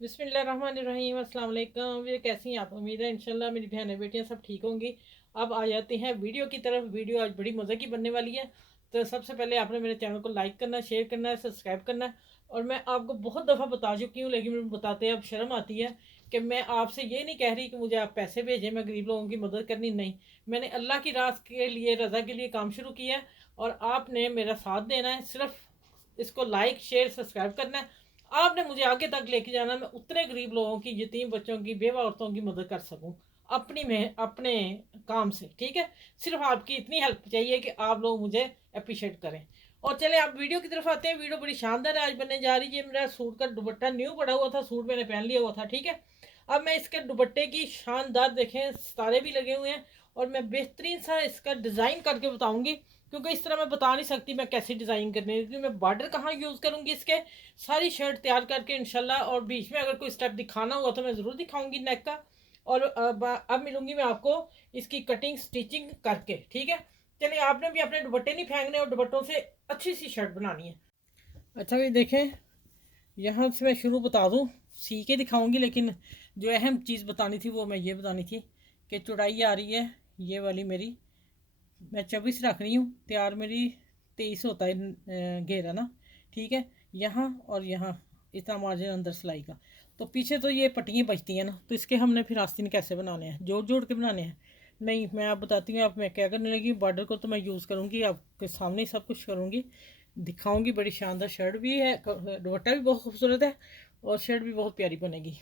बिस्मिल्लाहिर्रहमानिर्रहीम, अस्सलाम वालेकुम। ये कैसी हैं आप? उम्मीद है इंशाल्लाह मेरी बहनें बेटियां सब ठीक होंगी। अब आ जाते हैं वीडियो की तरफ। वीडियो आज बड़ी मज़े की बनने वाली है। तो सबसे पहले आपने मेरे चैनल को लाइक करना, शेयर करना है, सब्सक्राइब करना है। और मैं आपको बहुत दफ़ा बता चुकी हूँ, लेकिन मुझे बताते अब शर्म आती है कि मैं आपसे ये नहीं कह रही कि मुझे आप पैसे भेजें, मैं गरीब लोगों की मदद करनी नहीं। मैंने अल्लाह की राह के लिए, रज़ा के लिए काम शुरू किया है और आपने मेरा साथ देना है। सिर्फ इसको लाइक शेयर सब्सक्राइब करना है। आपने मुझे आगे तक लेके जाना, मैं उतने गरीब लोगों की, यतीम बच्चों की, बेवा औरतों की मदद कर सकूं अपने काम से। ठीक है, सिर्फ आपकी इतनी हेल्प चाहिए कि आप लोग मुझे अप्रिशिएट करें। और चले आप वीडियो की तरफ आते हैं। वीडियो बड़ी शानदार है आज बनने जा रही है। मेरा सूट का दुपट्टा न्यू पड़ा हुआ था, सूट मैंने पहन लिया हुआ था। ठीक है, अब मैं इसके दुपट्टे की शानदार, देखें सितारे भी लगे हुए हैं और मैं बेहतरीन सा इसका डिज़ाइन करके बताऊंगी, क्योंकि इस तरह मैं बता नहीं सकती मैं कैसे डिज़ाइन करने, क्योंकि मैं बॉर्डर कहाँ यूज़ करूँगी इसके, सारी शर्ट तैयार करके इंशाल्लाह। और बीच में अगर कोई स्टेप दिखाना हुआ तो मैं ज़रूर दिखाऊंगी नेक का। और अब मिलूंगी मैं आपको इसकी कटिंग स्टिचिंग करके। ठीक है, चलिए, आपने भी अपने दुपट्टे नहीं फेंकने और दुपट्टों से अच्छी सी शर्ट बनानी है। अच्छा भाई देखें, यहाँ से मैं शुरू बता दूँ, सी के दिखाऊंगी, लेकिन जो अहम चीज़ बतानी थी वो मैं ये बतानी थी कि चौड़ाई आ रही है ये वाली मेरी, मैं 24 रख रही हूँ, तैयार मेरी 23 होता है घेरा ना। ठीक है, यहाँ और यहाँ इतना मार्जिन अंदर सिलाई का। तो पीछे तो ये पट्टियाँ बचती हैं ना, तो इसके हमने फिर आस्तीन कैसे बनाने हैं, जोड़ जोड़ के बनाने हैं। नहीं, मैं आप बताती हूँ, आप मैं क्या करने लगी, बॉर्डर को तो मैं यूज़ करूँगी, आपके सामने ही सब कुछ करूँगी, दिखाऊँगी। बड़ी शानदार शर्ट भी है, दुपट्टा भी बहुत खूबसूरत है और शर्ट भी बहुत प्यारी बनेगी।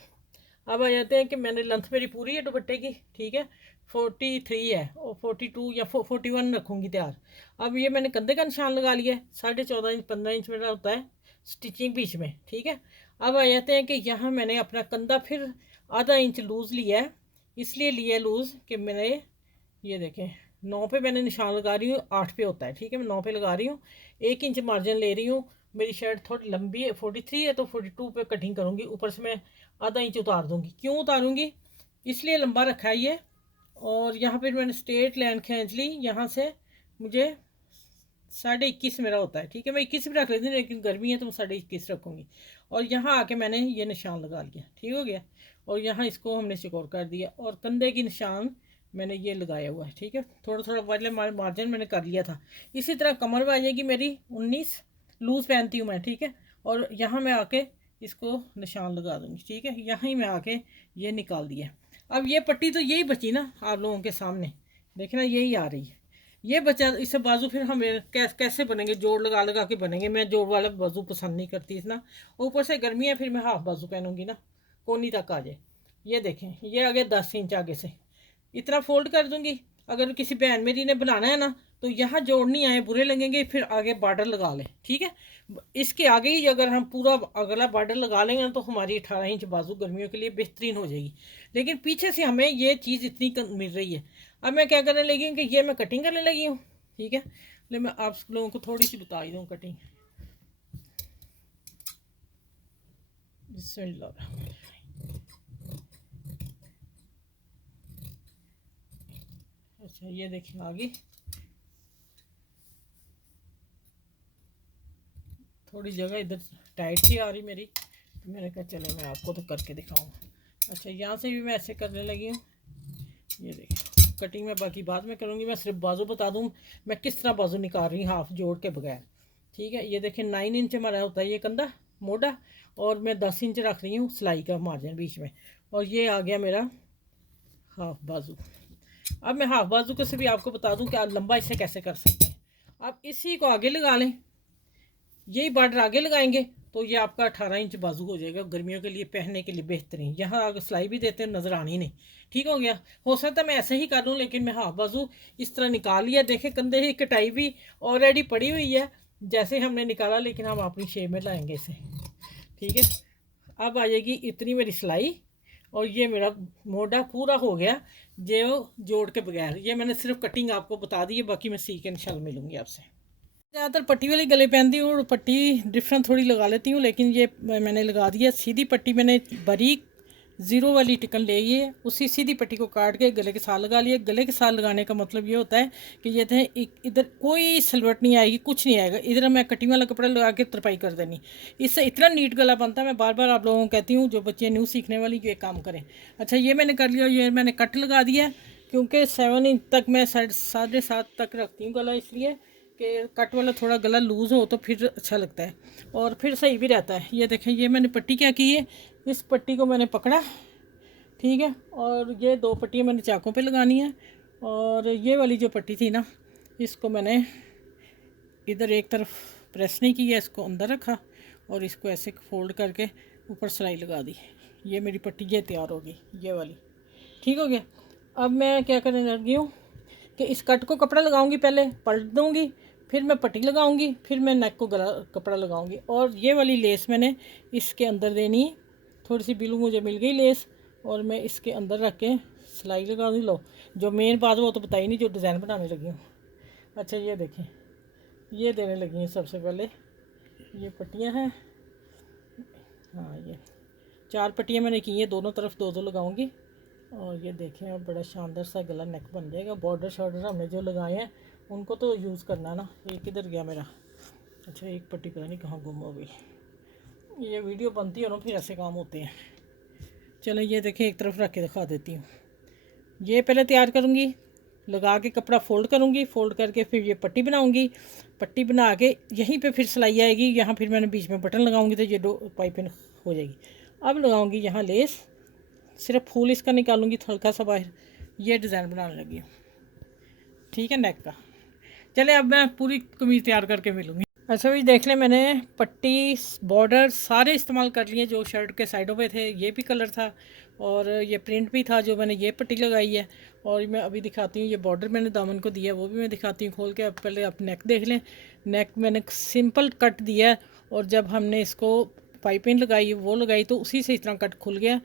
अब आ जाते हैं कि मैंने लेंथ मेरी पूरी है दुपट्टे की। ठीक है, 43 है और 42 या 41 रखूँगी तैयार। अब ये मैंने कंधे का निशान लगा लिया है, 14.5 इंच 15 इंच मेरा होता है स्टिचिंग बीच में। ठीक है, अब आ जाते हैं कि यहाँ मैंने अपना कंधा फिर आधा इंच लूज़ लिया है। इसलिए लिया है लूज़ कि मैंने, ये देखें, 9 पे मैंने निशान लगा रही हूँ, 8 पे होता है। ठीक है, मैं 9 पे लगा रही हूँ, 1 इंच मार्जिन ले रही हूँ। मेरी शर्ट थोड़ी लंबी है, 43 है, तो 42 पे कटिंग करूँगी, ऊपर से मैं आधा इंच उतार दूँगी। क्यों उतारूँगी, इसलिए लंबा रखा है ये। और यहाँ पर मैंने स्ट्रेट लाइन खींच ली, यहाँ से मुझे 21.5 मेरा होता है। ठीक है, मैं 21 भी रख लेती हूँ, लेकिन गर्मी है तो मैं 21.5 रखूँगी। और यहाँ आके मैंने ये निशान लगा लिया, ठीक हो गया। और यहाँ इसको हमने सिकोर कर दिया और कंधे की निशान मैंने ये लगाया हुआ है। ठीक है, थोड़ा थोड़ा वाले मार्जिन मैंने कर लिया था। इसी तरह कमर में आ जाएगी मेरी 19, लूज़ पहनती हूँ मैं। ठीक है, और यहाँ मैं आके इसको निशान लगा दूँगी। ठीक है, यहाँ ही मैं आके ये निकाल दिया। अब ये पट्टी तो यही बची ना आप लोगों के सामने, देखना यही आ रही है। ये बचा, इससे बाजू फिर हमें कैसे बनेंगे, जोड़ लगा लगा के बनेंगे। मैं जोड़ वाला बाजू पसंद नहीं करती इतना। ऊपर से गर्मी है, फिर मैं हाफ बाजू पहनूंगी ना, कोनी तक आ जाए। ये देखें, ये आगे 10 इंच आगे से इतना फोल्ड कर दूंगी। अगर किसी बहन मेरी ने बनाना है ना, तो यहाँ जोड़ नहीं आए, बुरे लगेंगे, फिर आगे बॉर्डर लगा लें। ठीक है, इसके आगे ही अगर हम पूरा अगला बॉर्डर लगा लेंगे ना, तो हमारी 18 इंच बाजू गर्मियों के लिए बेहतरीन हो जाएगी। लेकिन पीछे से हमें ये चीज़ इतनी मिल रही है। अब मैं क्या करने लगी हूँ कि ये मैं कटिंग करने लगी हूँ। ठीक है, ले मैं आप लोगों को थोड़ी सी बता ही दूँ कटिंग। बिस्मिल्लाह। अच्छा, ये देखिए आगे थोड़ी जगह इधर टाइट सी आ रही मेरी, तो मैंने कहा चले मैं आपको तो करके दिखाऊँ। अच्छा, यहाँ से भी मैं ऐसे करने लगी हूँ। ये देखिए, कटिंग में बाकी बाद में करूँगी, मैं सिर्फ बाजू बता दूँ मैं किस तरह बाजू निकाल रही हूँ हाफ जोड़ के बगैर। ठीक है, ये देखिए 9 इंच हमारा होता है ये कंधा मोटा, और मैं 10 इंच रख रही हूँ सिलाई का मार्जिन बीच में। और ये आ गया मेरा हाफ बाजू। अब मैं हाफ बाजू को से भी आपको बता दूं कि आप लंबा इसे कैसे कर सकते हैं। आप इसी को आगे लगा लें, यही बॉर्डर आगे लगाएंगे तो ये आपका 18 इंच बाजू हो जाएगा, गर्मियों के लिए पहनने के लिए बेहतरीन। यहाँ आगे सिलाई भी देते हैं, नज़र आनी नहीं। ठीक हो गया, हो सकता है मैं ऐसे ही कर लूँ, लेकिन मैं हाफ बाजू इस तरह निकाल लिया। देखें, कंधे की कटाई भी ऑलरेडी पड़ी हुई है जैसे हमने निकाला, लेकिन हम अपनी शेप में लाएंगे इसे। ठीक है, अब आ जाएगी इतनी मेरी सिलाई और ये मेरा मोटा पूरा हो गया जो जोड़ के बगैर। ये मैंने सिर्फ कटिंग आपको बता दी है, बाकी मैं सीख के इंशाल्लाह मिलूंगी आपसे। ज़्यादातर पट्टी वाली गले पहनती हूँ, पट्टी डिफरेंट थोड़ी लगा लेती हूँ, लेकिन ये मैंने लगा दिया सीधी पट्टी। मैंने बारीक ज़ीरो वाली टिकन ले लिए, उसी सीधी पट्टी को काट के गले के साथ लगा लिए। गले के साथ लगाने का मतलब ये होता है कि ये थे इधर कोई सिलवट नहीं आएगी, कुछ नहीं आएगा। इधर मैं कटिंग वाला कपड़ा लगा के तरपाई कर देनी, इससे इतना नीट गला बनता है। मैं बार बार आप लोगों को कहती हूँ जो बच्चे न्यू सीखने वाली ये काम करें। अच्छा, ये मैंने कर लिया, ये मैंने कट लगा दिया क्योंकि 7 इंच तक मैं 7.5 तक रखती हूँ गला, इसलिए कि कट वाला थोड़ा गला लूज़ हो तो फिर अच्छा लगता है और फिर सही भी रहता है। ये देखें, ये मैंने पट्टी क्या की है, इस पट्टी को मैंने पकड़ा, ठीक है, और ये 2 पट्टियाँ मैंने चाकों पे लगानी है। और ये वाली जो पट्टी थी ना, इसको मैंने इधर एक तरफ प्रेस नहीं किया, इसको अंदर रखा और इसको ऐसे फोल्ड करके ऊपर सिलाई लगा दी। ये मेरी पट्टी ये तैयार होगी, ये वाली, ठीक हो गया। अब मैं क्या करने लगी हूँ कि इस कट को कपड़ा लगाऊंगी, पहले पलट दूंगी, फिर मैं पट्टी लगाऊंगी, फिर मैं नेक को गला कपड़ा लगाऊंगी। और ये वाली लेस मैंने इसके अंदर देनी है, थोड़ी सी बिलू मुझे मिल गई लेस, और मैं इसके अंदर रख के सिलाई लगा दी। लो, जो मेन बात वो तो बताई नहीं, जो डिज़ाइन बनाने लगी हूँ। अच्छा, ये देखें, ये देने लगी हूँ सबसे पहले, ये पट्टियाँ हैं, हाँ ये 4 पट्टियाँ मैंने की हैं, दोनों तरफ 2-2 लगाऊंगी। और ये देखें, अब बड़ा शानदार सा गला नेक बन जाएगा। बॉर्डर शॉर्डर हमने जो लगाए हैं उनको तो यूज़ करना ना। ये किधर गया मेरा, अच्छा एक पट्टी पता नहीं कहाँ गुम हो गई। ये वीडियो बनती है ना, फिर ऐसे काम होते हैं। चलो ये देखें, एक तरफ रख के दिखा देती हूँ। ये पहले तैयार करूँगी, लगा के कपड़ा फोल्ड करूँगी, फोल्ड करके फिर ये पट्टी बनाऊँगी। पट्टी बना के यहीं पे फिर सिलाई आएगी, यहाँ फिर मैंने बीच में बटन लगाऊँगी तो ये पाइपिंग हो जाएगी। अब लगाऊँगी यहाँ लेस, सिर्फ फूल इसका निकालूंगी हल्का सा बाहर, ये डिज़ाइन बनाने लगी हूँ, ठीक है, नेक का। चले अब मैं पूरी कमीज तैयार करके मिलूँगी। अच्छा भाई देख लें, मैंने पट्टी बॉर्डर सारे इस्तेमाल कर लिए जो शर्ट के साइडों पे थे। ये भी कलर था और ये प्रिंट भी था जो मैंने ये पट्टी लगाई है। और मैं अभी दिखाती हूँ, ये बॉर्डर मैंने दामन को दिया है वो भी मैं दिखाती हूँ खोल के। अब पहले आप नेक देख लें, नेक मैंने सिंपल कट दिया है और जब हमने इसको पाइपिंग लगाई वो लगाई तो उसी से इस तरह कट खुल गया।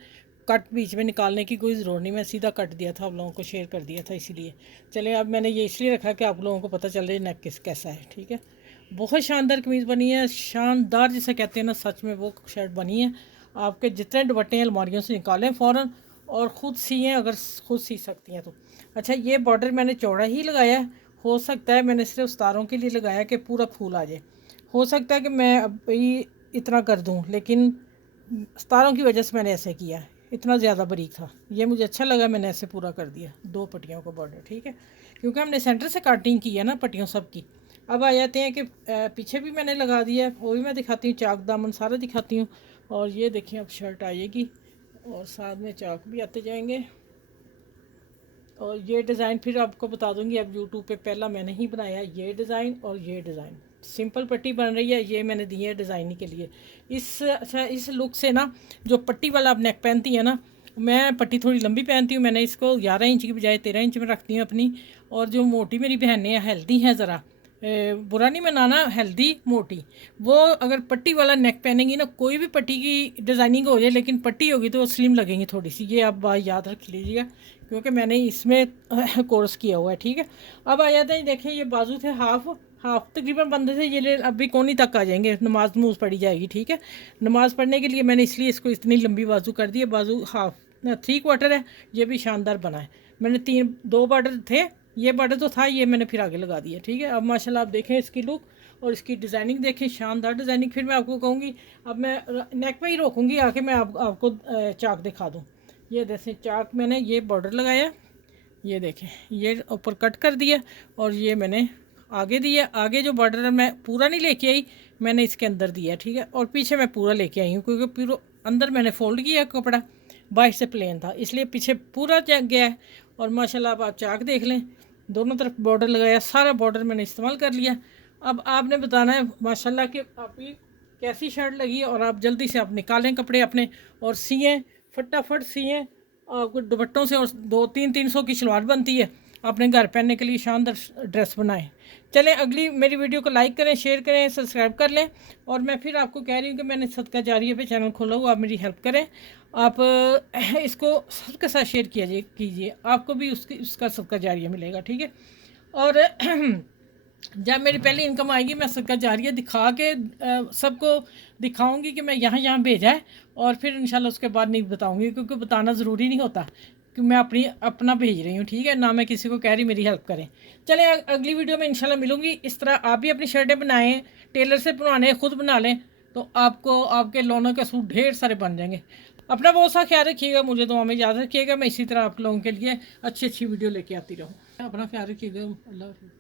कट बीच में निकालने की कोई ज़रूरत नहीं, मैं सीधा कट दिया था, आप लोगों को शेयर कर दिया था इसीलिए। चलिए अब मैंने ये इसलिए रखा कि आप लोगों को पता चल रहा है नेक कैसा है, ठीक है। बहुत शानदार कमीज़ बनी है, शानदार जिसे कहते हैं ना, सच में वो शर्ट बनी है। आपके जितने दुपट्टे हैं अलमारियों से निकालें फ़ौरन और ख़ुद सिएं अगर खुद सी सकती हैं तो। अच्छा, ये बॉर्डर मैंने चौड़ा ही लगाया है, हो सकता है मैंने सिर्फ सितारों के लिए लगाया कि पूरा फूल आ जाए। हो सकता है कि मैं अभी इतना कर दूँ, लेकिन सितारों की वजह से मैंने ऐसे किया है, इतना ज़्यादा बारीक था। ये मुझे अच्छा लगा, मैंने ऐसे पूरा कर दिया 2 पट्टियों का बॉर्डर, ठीक है, क्योंकि हमने सेंटर से कटिंग की है ना पट्टियों सब की। अब आ जाते हैं कि पीछे भी मैंने लगा दिया है, वो भी मैं दिखाती हूँ, चाक दामन सारा दिखाती हूँ। और ये देखिए अब शर्ट आएगी और साथ में चाक भी आते जाएंगे। और ये डिज़ाइन फिर आपको बता दूंगी, अब यूट्यूब पे पहला मैंने ही बनाया ये डिज़ाइन। और ये डिज़ाइन सिंपल पट्टी बन रही है, ये मैंने दी है डिज़ाइनिंग के लिए। अच्छा, इस लुक से ना जो पट्टी वाला आप नेक पहनती है ना, मैं पट्टी थोड़ी लंबी पहनती हूँ, मैंने इसको 11 इंच की बजाय 13 इंच में रखती हूँ अपनी। और जो मोटी मेरी बहनें हैं, हेल्दी हैं ज़रा, बुरा नहीं मनाना, हेल्दी मोटी, वो अगर पट्टी वाला नेक पहनेंगी ना, कोई भी पट्टी की डिज़ाइनिंग हो जाए लेकिन पट्टी होगी तो वो स्लिम लगेंगी थोड़ी सी। ये आप बात याद रख लीजिएगा क्योंकि मैंने इसमें कोर्स किया हुआ है, ठीक है। अब आ जाते हैं, देखें ये बाजू थे हाफ तकरीबन बंदे थे, ये अभी कोनी तक आ जाएंगे, नमाज नमूज पढ़ी जाएगी, ठीक है। नमाज पढ़ने के लिए मैंने इसलिए इसको इतनी लंबी बाजू कर दी है। बाजू हाफ 3/4 है, ये भी शानदार बना है। मैंने 2 बॉर्डर थे, ये बॉर्डर तो था, ये मैंने फिर आगे लगा दिया, ठीक है। अब माशाल्लाह आप देखें इसकी लुक और इसकी डिज़ाइनिंग देखें, शानदार डिज़ाइनिंग। फिर मैं आपको कहूँगी, अब मैं नेक पे ही रोकूँगी आके, मैं आपको चाक दिखा दूँ। ये जैसे चाक मैंने ये बॉर्डर लगाया, ये देखें, ये ऊपर कट कर दिया और ये मैंने आगे दिया। आगे जो बॉर्डर है मैं पूरा नहीं लेके आई, मैंने इसके अंदर दिया, ठीक है। और पीछे मैं पूरा लेके आई हूँ क्योंकि पूरा अंदर मैंने फोल्ड किया कपड़ा, बाहर से प्लेन था, इसलिए पीछे पूरा गया है। और माशाल्लाह अब आप चाक देख लें, दोनों तरफ बॉर्डर लगाया, सारा बॉर्डर मैंने इस्तेमाल कर लिया। अब आपने बताना है माशाल्लाह कि आपकी कैसी शर्ट लगी और आप जल्दी से आप निकालें कपड़े अपने और सिएं, फटाफट सिएं। आपको दुपट्टों से और 200-300 की शलवार बनती है, अपने घर पहनने के लिए शानदार ड्रेस बनाएं। चलें, अगली मेरी वीडियो को लाइक करें, शेयर करें, सब्सक्राइब कर लें। और मैं फिर आपको कह रही हूँ कि मैंने सदका जारिया पे चैनल खोला हुआ, आप मेरी हेल्प करें। आप इसको सबके साथ शेयर कीजिए, आपको भी उसका सदका जारिया मिलेगा, ठीक है। और जब मेरी पहली इनकम आएगी मैं सदका जारिया दिखा के सबको दिखाऊंगी कि मैं यहाँ यहाँ भेजा है, और फिर इंशाल्लाह उसके बाद नहीं बताऊंगी, क्योंकि बताना ज़रूरी नहीं होता कि मैं अपना भेज रही हूँ, ठीक है ना, मैं किसी को कह रही मेरी हेल्प करें। चलें अगली वीडियो में इंशाल्लाह मिलूंगी। इस तरह आप भी अपनी शर्टें बनाएं, टेलर से बनवाने खुद बना लें, तो आपको आपके लोनों के सूट ढेर सारे बन जाएंगे। अपना बहुत सा ख्याल रखिएगा, मुझे दुआ में याद रखिएगा। मैं इसी तरह आप लोगों के लिए अच्छी अच्छी वीडियो लेके आती रहूँ। अपना ख्याल रखिएगा। अल्लाह हाफ़िज़।